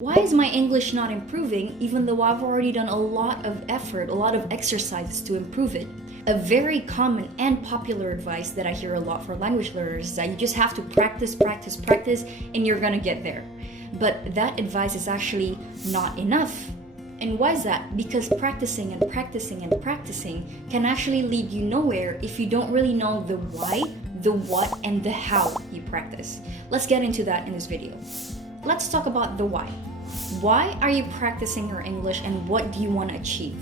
Why is my English not improving even though I've already done a lot of effort, a lot of exercises to improve it? A very common and popular advice that I hear a lot for language learners is that you just have to practice, practice, practice, and you're gonna get there. But that advice is actually not enough. And why is that? Because practicing and practicing and practicing can actually lead you nowhere if you don't really know the why, the what, and the how you practice. Let's get into that in this video. Let's talk about the why. Why are you practicing your English and what do you want to achieve?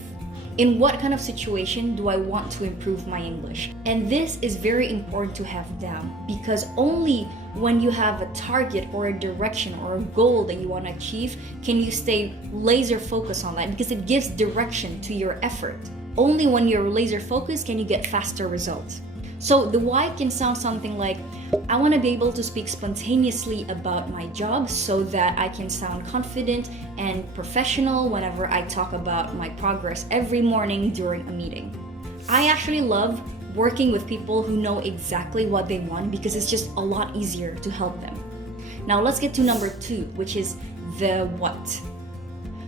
In what kind of situation do I want to improve my English? And this is very important to have down because only when you have a target or a direction or a goal that you want to achieve can you stay laser focused on that, because it gives direction to your effort. Only when you're laser focused can you get faster results. So the why can sound something like, I want to be able to speak spontaneously about my job so that I can sound confident and professional whenever I talk about my progress every morning during a meeting. I actually love working with people who know exactly what they want because it's just a lot easier to help them. Now let's get to number 2, which is the what.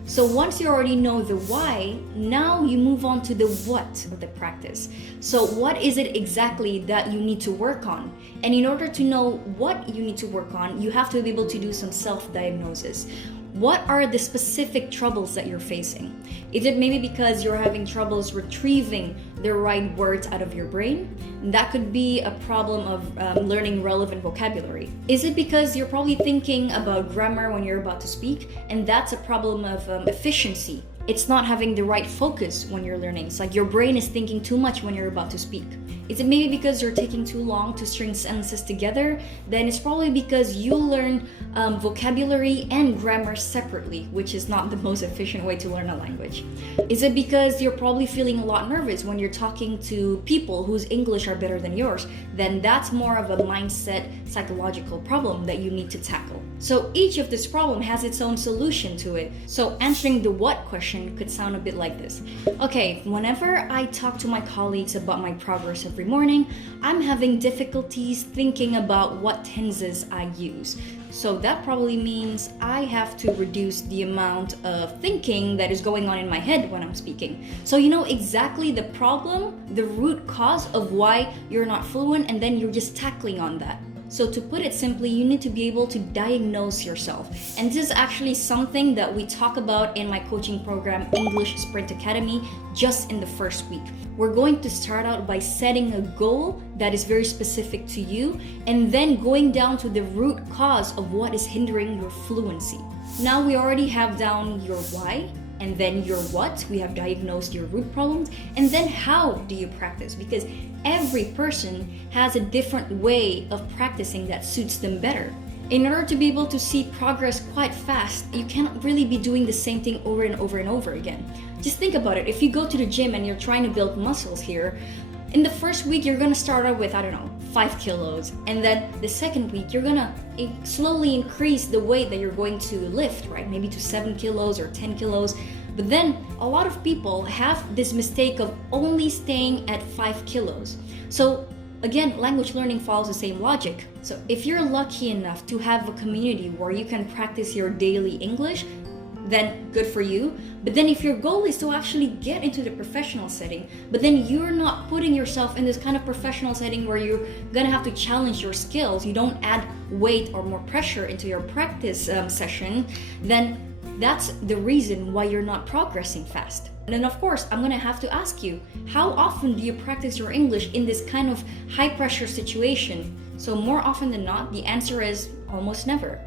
So once you already know the why, now you move on to the what of the practice. So what is it exactly that you need to work on? And in order to know what you need to work on, you have to be able to do some self-diagnosis. What are the specific troubles that you're facing? Is it maybe because you're having troubles retrieving the right words out of your brain? That could be a problem of learning relevant vocabulary. Is it because you're probably thinking about grammar when you're about to speak, and that's a problem of efficiency? It's not having the right focus when you're learning. It's like your brain is thinking too much when you're about to speak. Is it maybe because you're taking too long to string sentences together? Then it's probably because you learn vocabulary and grammar separately, which is not the most efficient way to learn a language. Is it because you're probably feeling a lot nervous when you're talking to people whose English are better than yours? Then that's more of a mindset, psychological problem that you need to tackle. So each of this problem has its own solution to it. So answering the what question could sound a bit like this. Okay, whenever I talk to my colleagues about my progress every morning, I'm having difficulties thinking about what tenses I use. So that probably means I have to reduce the amount of thinking that is going on in my head when I'm speaking. So you know exactly the problem, the root cause of why you're not fluent, and then you're just tackling on that. So to put it simply, you need to be able to diagnose yourself. And this is actually something that we talk about in my coaching program, English Sprint Academy, just in the first week. We're going to start out by setting a goal that is very specific to you, and then going down to the root cause of what is hindering your fluency. Now we already have down your why, and then your what, we have diagnosed your root problems, and then how do you practice? Because every person has a different way of practicing that suits them better. In order to be able to see progress quite fast, you cannot really be doing the same thing over and over and over again. Just think about it. If you go to the gym and you're trying to build muscles here, in the first week you're gonna start out with, 5 kilos, and then the second week you're gonna slowly increase the weight that you're going to lift, right? Maybe to 7 kilos or 10 kilos. But then a lot of people have this mistake of only staying at 5 kilos. So again, language learning follows the same logic. So if you're lucky enough to have a community where you can practice your daily English, then good for you. But then if your goal is to actually get into the professional setting, but then you're not putting yourself in this kind of professional setting where you're gonna have to challenge your skills, you don't add weight or more pressure into your practice session, then that's the reason why you're not progressing fast. And then of course, I'm gonna have to ask you, how often do you practice your English in this kind of high pressure situation? So more often than not, the answer is almost never.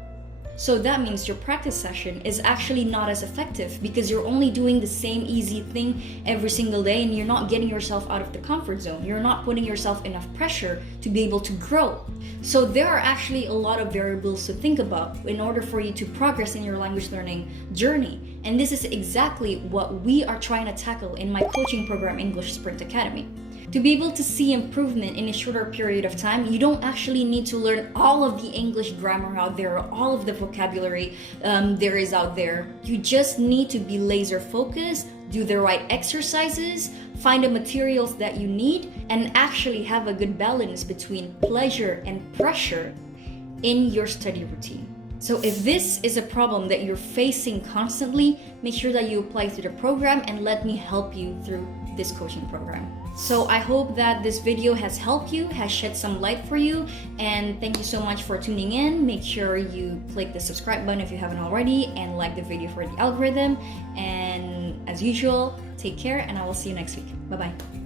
So that means your practice session is actually not as effective because you're only doing the same easy thing every single day and you're not getting yourself out of the comfort zone. You're not putting yourself enough pressure to be able to grow. So there are actually a lot of variables to think about in order for you to progress in your language learning journey. And this is exactly what we are trying to tackle in my coaching program, English Sprint Academy. To be able to see improvement in a shorter period of time, you don't actually need to learn all of the English grammar out there, or all of the vocabulary there is out there. You just need to be laser focused, do the right exercises, find the materials that you need, and actually have a good balance between pleasure and pressure in your study routine. So if this is a problem that you're facing constantly, make sure that you apply to the program and let me help you through this coaching program. So I hope that this video has helped you, has shed some light for you, and thank you so much for tuning in. Make sure you click the subscribe button if you haven't already and like the video for the algorithm. And as usual, take care and I will see you next week. Bye bye.